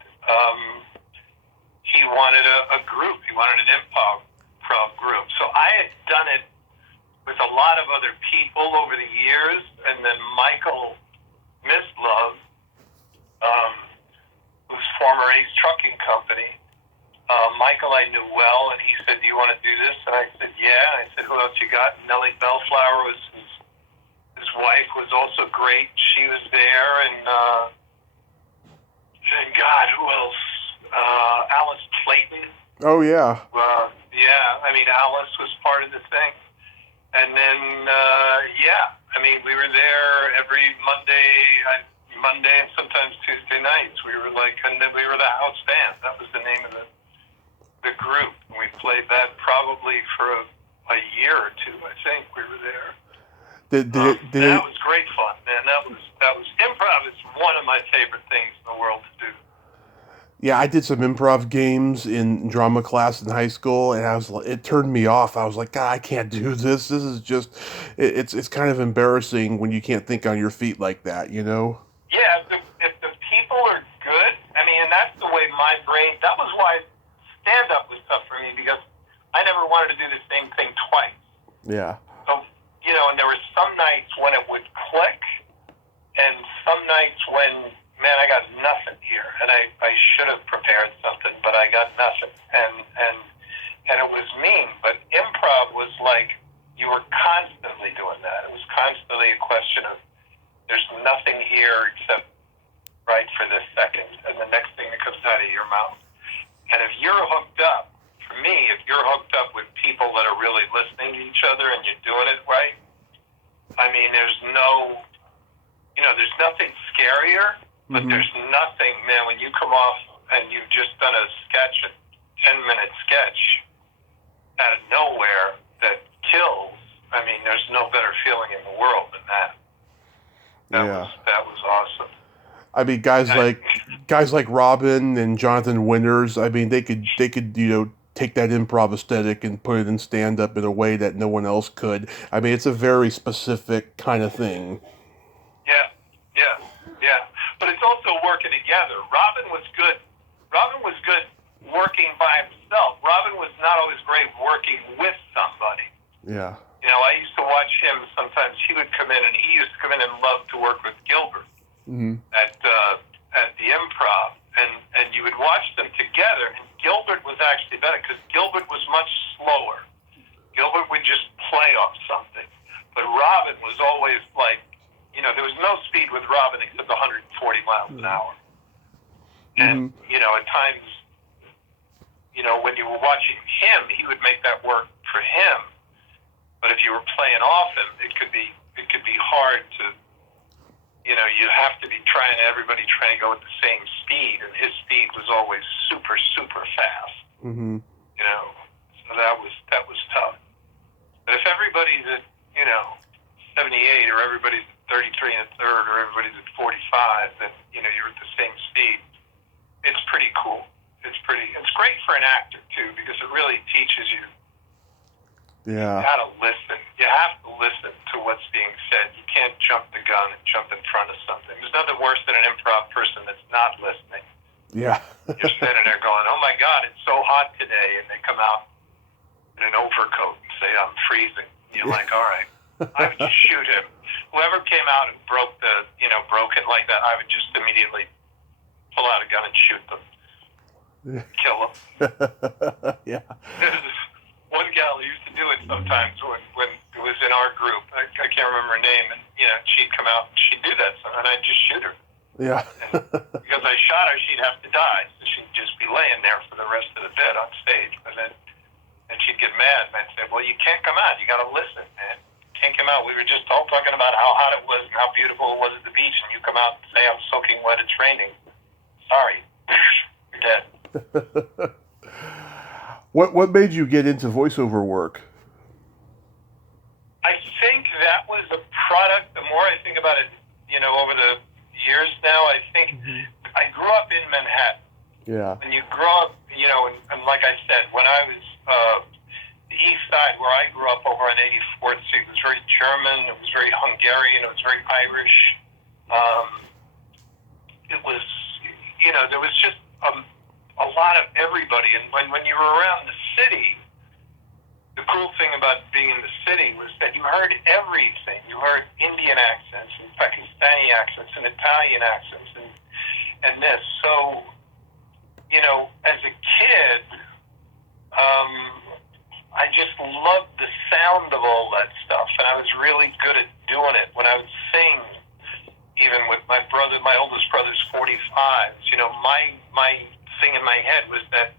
a group. He wanted an improv group. So I had done it with a lot of other people over the years, and then Michael Mislove, who's former Ace Trucking Company, Michael I knew well, and he said, "Do you want to do this?" And I said, "Yeah." I said, "Who else you got?" And Nellie Bellflower was his wife was also great. She was there, and God, who else? Alice Clayton. Oh, yeah. Yeah, I mean, Alice was part of the thing. And then, we were there every Monday and sometimes Tuesday nights. We were and then we were the house band. That was the name of the group. And we played that probably for a year or two, I think we were there. That was great fun, man. That was improv is one of my favorite things in the world to do. Yeah, I did some improv games in drama class in high school, and it turned me off. I was like, God, I can't do this. This is just, it's kind of embarrassing when you can't think on your feet like that, you know? Yeah, if the people are good, I mean, and that's the way my brain. That was why stand-up was tough for me because I never wanted to do the same thing twice. Yeah. So and there were some nights when it would click, and some nights when, man, I got nothing here, and I should have prepared something, but I got nothing, and it was mean. But improv was like you were constantly doing that. It was constantly a question of there's nothing here except right for this second, and the next thing that comes out of your mouth. And if you're hooked up, for me, if you're hooked up with people that are really listening to each other and you're doing it right, I mean, there's nothing scarier, but there's nothing, man, when you come off and you've just done a 10-minute sketch out of nowhere that kills, I mean, there's no better feeling in the world than that. That was awesome. I mean, guys like Robin and Jonathan Winters. I mean, they could take that improv aesthetic and put it in stand up in a way that no one else could. I mean, it's a very specific kind of thing. Yeah. But it's also working together. Robin was good working by himself. Robin was not always great working with somebody. Yeah. I used to watch him sometimes. He would come in, and he used to come in and love to work with Gilbert at the improv, and you would watch them together. And Gilbert was actually better because Gilbert was much slower. Gilbert would just play off something, but Robin was always like, there was no speed with Robin except 140 miles an hour. And at times, when you were watching him, he would make that work for him. But if you were playing off him, it could be hard to, you have to be everybody trying to go at the same speed, and his speed was always super, super fast. So that was tough. But if everybody's at, 78, or everybody's at 33 and a third, or everybody's at 45, then, you're at the same speed. It's pretty cool. It's great for an actor, too, because it really teaches you. Yeah. You gotta listen. You have to listen to what's being said. You can't jump the gun and jump in front of something. There's nothing worse than an improv person that's not listening. Yeah. You're standing there going, "Oh my God, it's so hot today," and they come out in an overcoat and say, "I'm freezing." You're like, "All right, I would just shoot him." Whoever came out and broke it like that, I would just immediately pull out a gun and shoot them, kill them. Yeah. There's one gal who used to do it sometimes when it was in our group. I can't remember her name, and she'd come out and she'd do that, and I'd just shoot her. Yeah. And because I shot her, she'd have to die, so she'd just be laying there for the rest of the bit on stage. And she'd get mad, and I'd say, "Well, you can't come out. You got to listen, man. You can't come out. We were just all talking about how hot it was and how beautiful it was at the beach, and you come out and say I'm soaking wet. It's raining. Sorry, you're dead." What made you get into voiceover work? I think that was a product. The more I think about it, over the years now, I think I grew up in Manhattan. Yeah. When you grow up, and like I said, when I was the East Side, where I grew up over on 84th Street, was very German. It was very Hungarian. It was very Irish. It was, there was just a lot of everybody. And when you were around the city, the cool thing about being in the city was that you heard everything. You heard Indian accents and Pakistani accents and Italian accents and this. So, as a kid, I just loved the sound of all that stuff, and I was really good at doing it. When I would sing, even with my oldest brother's 45s, my thing in my head was that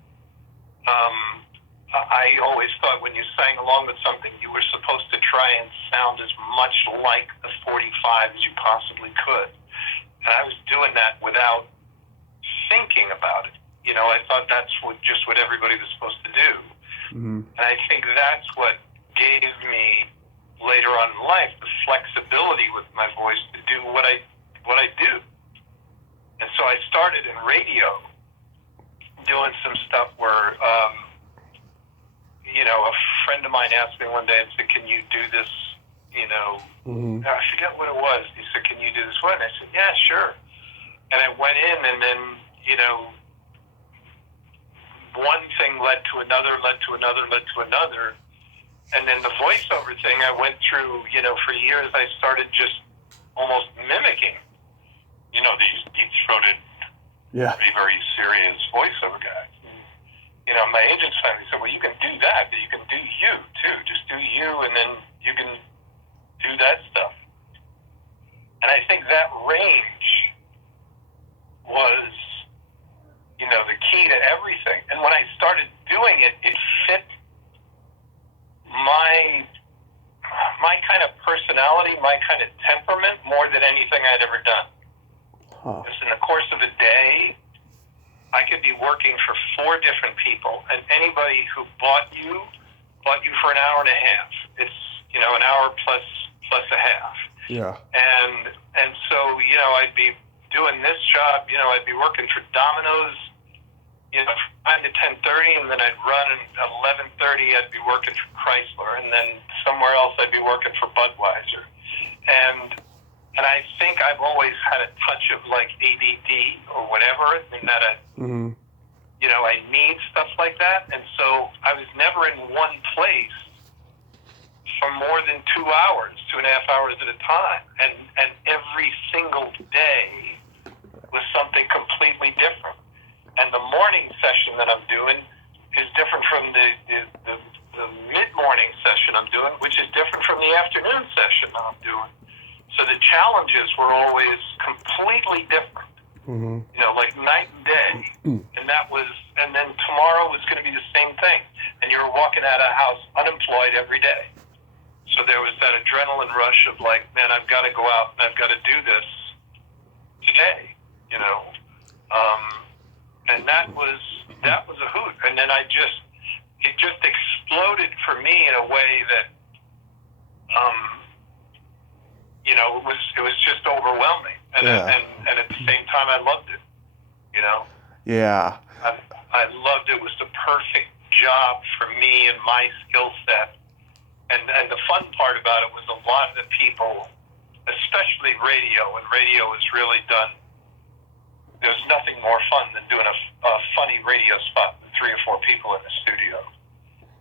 I always thought when you sang along with something, you were supposed to try and sound as much like the 45 as you possibly could. And I was doing that without thinking about it. I thought that's what everybody was supposed to do. And I think that's what gave me, later on in life, the flexibility with my voice to do what I do. And so I started in radio you do this, you know, Mm-hmm. I forget what it was. He said, can you do this one? I said, yeah, sure. And I went in, and then, you know, one thing led to another, and then the voiceover thing I went through, you know, for years. I started just almost mimicking, you know, these deep-throated, Yeah. very, very serious voiceover guys. You know, my agents finally said, well, you can do that, but you can do you, too. Just do you, and then you can do that stuff. And I think that range was, you know, the key to everything. And when I started doing it, it fit my kind of personality, my kind of temperament more than anything I'd ever done. Huh. Because in the course of a day, I could be working for 4 different people, and anybody who bought you for an hour and a half. It's, you know, an hour plus a half. Yeah. And so, you know, I'd be doing this job, you know, I'd be working for Domino's, you know, 9 to 10:30, and then I'd run, and at 11:30 I'd be working for Chrysler, and then somewhere else I'd be working for Budweiser. And I think I've always had a touch of like ADD or whatever, and that Mm-hmm. you know, I need stuff like that. And so I was never in one place for more than 2 hours, 2.5 hours at a time. And every single day was something completely different. And the morning session that I'm doing is different from the mid-morning session I'm doing, which is different from the afternoon session that I'm doing. So the challenges were always completely different. Mm-hmm. You know, like night and day. And then tomorrow was going to be the same thing. And you were walking out of the house unemployed every day. So there was that adrenaline rush of like, man, I've got to go out and I've got to do this today, you know. And that was a hoot. And then it just exploded for me in a way that, you know, it was just overwhelming. And, Yeah. and at the same time, I loved it, you know. Yeah. I loved it. It was the perfect job for me and my skill set. And the fun part about it was a lot of the people, especially radio, and radio is really done. There's nothing more fun than doing a funny radio spot with 3 or 4 people in the studio.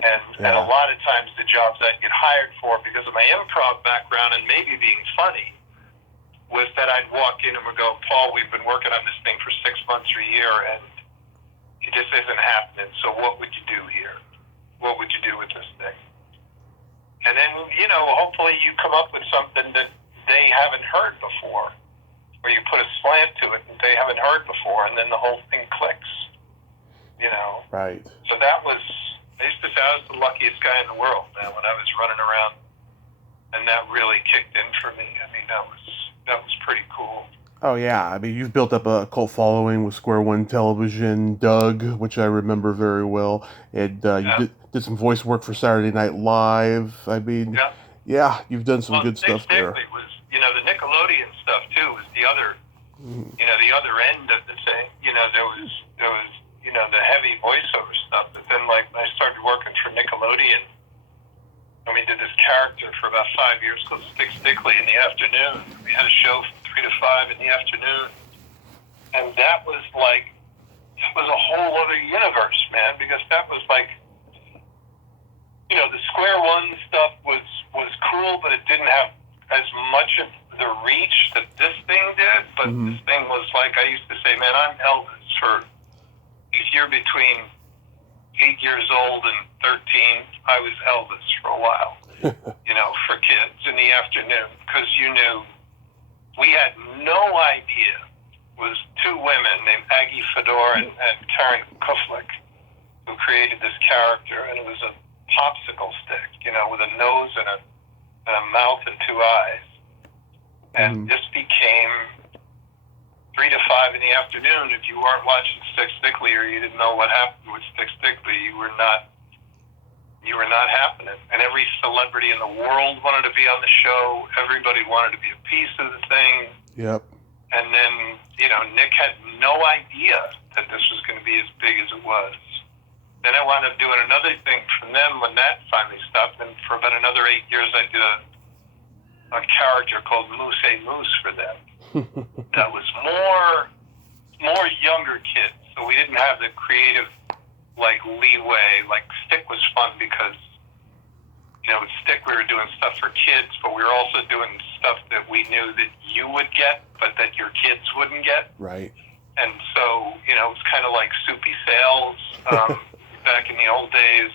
And a lot of times the jobs I'd get hired for, because of my improv background and maybe being funny, was that I'd walk in and would go, Paul, we've been working on this thing for 6 months or a year, and it just isn't happening. So what would you do here? What would you do with this thing? And then, you know, hopefully you come up with something that they haven't heard before, or you put a slant to it that they haven't heard before, and then the whole thing clicks, you know? Right. So that was, I used to say I was the luckiest guy in the world, man, when I was running around, and that really kicked in for me. I mean, that was pretty cool. Oh, yeah. I mean, you've built up a cult following with Square One Television, Doug, which I remember very well. And you did some voice work for Saturday Night Live. I mean, yeah, you've done some good stuff there. Was, you know, the Nickelodeon stuff, too, was the other, you know, the other end of the thing. You know, there was, you know, the heavy voiceover stuff. But then, like, when I started working for Nickelodeon, and we did this character for about 5 years called Stick Stickly in the afternoon. We had a show from 3 to 5 in the afternoon. And that was like, it was a whole other universe, man, because that was like, you know, the Square One stuff was cool, but it didn't have as much of the reach that this thing did. But this thing was like, I used to say, man, I'm Elvis for, if you're between 8 years old and 13, I was Elvis for a while, you know, for kids in the afternoon, because you knew, we had no idea. It was 2 women named Aggie Fedor and Karen Kuflick who created this character, and it was a popsicle stick, you know, with a nose and a mouth and 2 eyes. And this became 3 to 5 in the afternoon. If you weren't watching Stick Stickly or you didn't know what happened with Stick Stickly, you were not happening. And every celebrity in the world wanted to be on the show. Everybody wanted to be a piece of the thing. Yep. And then, you know, Nick had no idea that this was going to be as big as it was. Then I wound up doing another thing for them when that finally stopped. And for about another 8 years, I did a character called Moose A Moose for them. That was more younger kids. So we didn't have the creative, like, leeway. Like, Stick was fun because, you know, with Stick we were doing stuff for kids, but we were also doing stuff that we knew that you would get, but that your kids wouldn't get. Right. And so, you know, it was kind of like Soupy Sales back in the old days,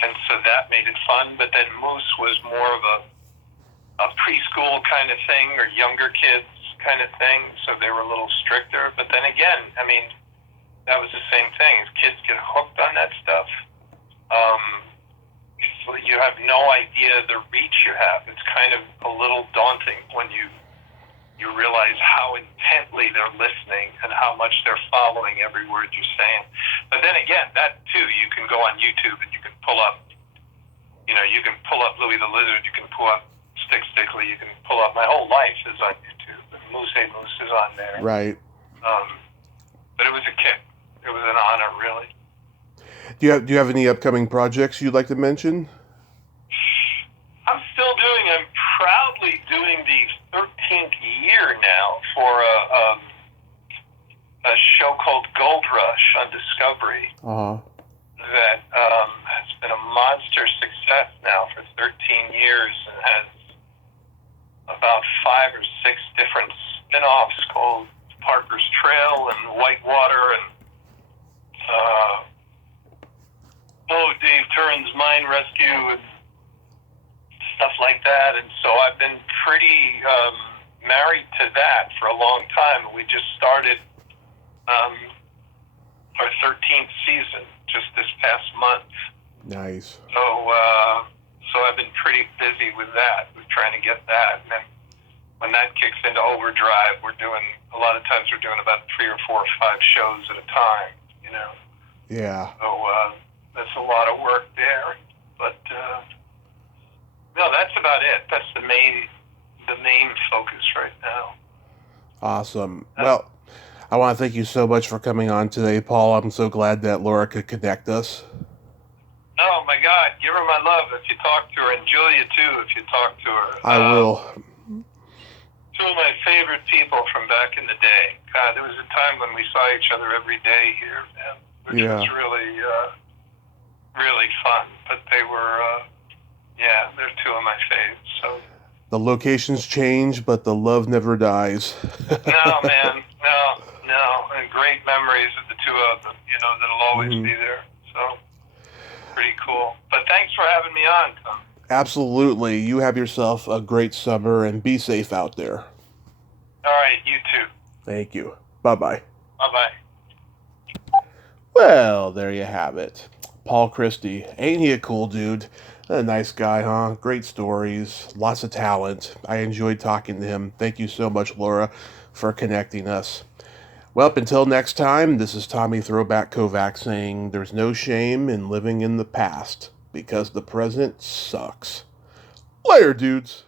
and so that made it fun. But then Moose was more of a preschool kind of thing, or younger kids kind of thing, so they were a little stricter. But then again, I mean, that was the same thing. As kids get hooked on that stuff, so you have no idea the reach you have. It's kind of a little daunting when you realize how intently they're listening and how much they're following every word you're saying. But then again, that too, you can go on YouTube and you can pull up, you know, you can pull up Louie the Lizard, you can pull up Stick Stickly, you can pull up, my whole life is on YouTube, and Moose A Moose is on there. Right. But it was a kick. It was an honor, really. Do you have any upcoming projects you'd like to mention? I'm proudly doing the 13th year now for a show called Gold Rush on Discovery. That has been a monster success now for 13 years and has about 5 or 6 different spin-offs called Parker's Trail and Whitewater and Dave Turn's Mine Rescue and stuff like that. And so I've been pretty married to that for a long time. We just started our 13th season just this past month. Nice. So I've been pretty busy with that, with trying to get that. And then when that kicks into overdrive, we're doing about 3 or 4 or 5 shows at a time, you know. Yeah. So that's a lot of work there. But no, that's about it. That's the main focus right now. Awesome. Well, I want to thank you so much for coming on today, Paul. I'm so glad that Laura could connect us. Oh, my God. Give her my love if you talk to her, and Julia, too, if you talk to her. I will. 2 of my favorite people from back in the day. God, there was a time when we saw each other every day here, man, which was really, really fun. But they were, they're 2 of my faves, so... The locations change, but the love never dies. No, man. No. And great memories of the 2 of them, you know, that'll always be there. So, pretty cool. But thanks for having me on, Tom. Absolutely. You have yourself a great summer, and be safe out there. All right, you too. Thank you. Bye-bye. Bye-bye. Well, there you have it. Paul Christie. Ain't he a cool dude? A nice guy, huh? Great stories, lots of talent. I enjoyed talking to him. Thank you so much, Laura, for connecting us. Well, up until next time, this is Tommy Throwback Kovac saying there's no shame in living in the past because the present sucks. Later, dudes.